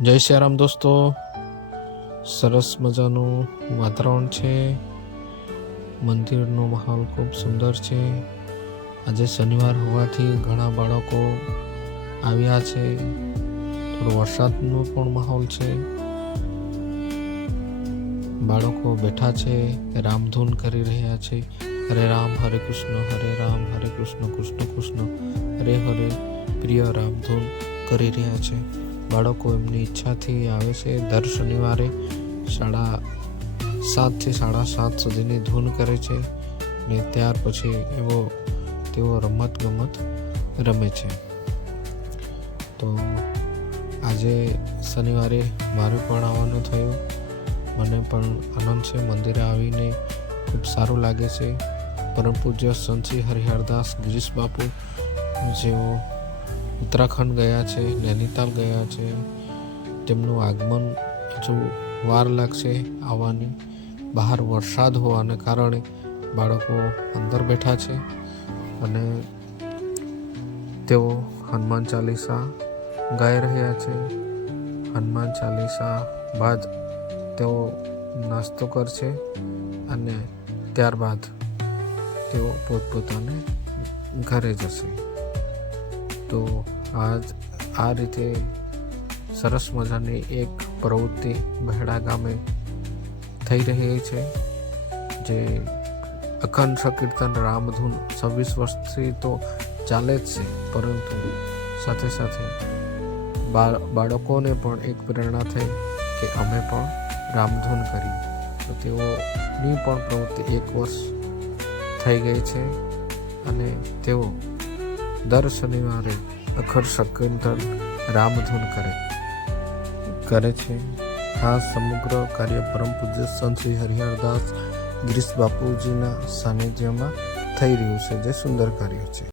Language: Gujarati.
જય શ્રી દોસ્તો, સરસ મજાનું વાતાવરણ છે. મંદિરનો માહોલ ખૂબ સુંદર છે. આજે શનિવાર હોવાથી ઘણા બાળકો આવ્યા છે. થોડો વરસાદનો પણ માહોલ છે. બાળકો બેઠા છે, રામધૂન કરી રહ્યા છે. હરે રામ હરે કૃષ્ણ, હરે રામ હરે કૃષ્ણ, કૃષ્ણ કૃષ્ણ હરે હરે, પ્રિય રામધૂન કરી રહ્યા છે. બાળકો એમની ઈચ્છાથી આવે છે. દર શનિવારે 7:30 થી 7:30 સુધીની ધૂન કરે છે ને ત્યાર પછી તેઓ રમત ગમત રમે છે. તો આજે શનિવારે મારે પણ આવવાનું થયું. મને પણ આનંદ છે. મંદિરે આવીને ખૂબ સારું લાગે છે. પરમ પૂજ્ય સંત શ્રી હરિહરદાસ ગિરીશ બાપુ જેઓ ઉત્તરાખંડ ગયા છે, નૈનીતાલ ગયા છે. તેમનું આગમન હજુ વાર લાગશે આવવાની. બહાર વરસાદ હોવાને કારણે બાળકો અંદર બેઠા છે અને તેઓ હનુમાન ચાલીસા ગાઈ રહ્યા છે. હનુમાન ચાલીસા બાદ તેઓ નાસ્તો કરશે અને ત્યારબાદ તેઓ પોતપોતાને ઘરે જશે. તો આ રીતે સરસ મજાની એક પ્રવૃત્તિ બહેડા ગામે થઈ રહી છે, જે અખંડ સંકીર્તન રામધૂન 26 વર્ષથી તો ચાલે જ છે, પરંતુ સાથે સાથે બાળકોને પણ એક પ્રેરણા થઈ કે અમે પણ રામધૂન કરી. તો તેઓની પણ પ્રવૃત્તિ 1 વર્ષ થઈ ગઈ છે અને તેઓ દર શનિવારે અખંડ સંકીર્તન રામધૂન કરે છે. આ સમગ્ર કાર્ય પરમ પૂજ્ય સંત શ્રી હરિહરદાસ ગિરીશ બાપુજીના સાનિધ્યમાં થઈ રહ્યું છે, જે સુંદર કાર્ય છે.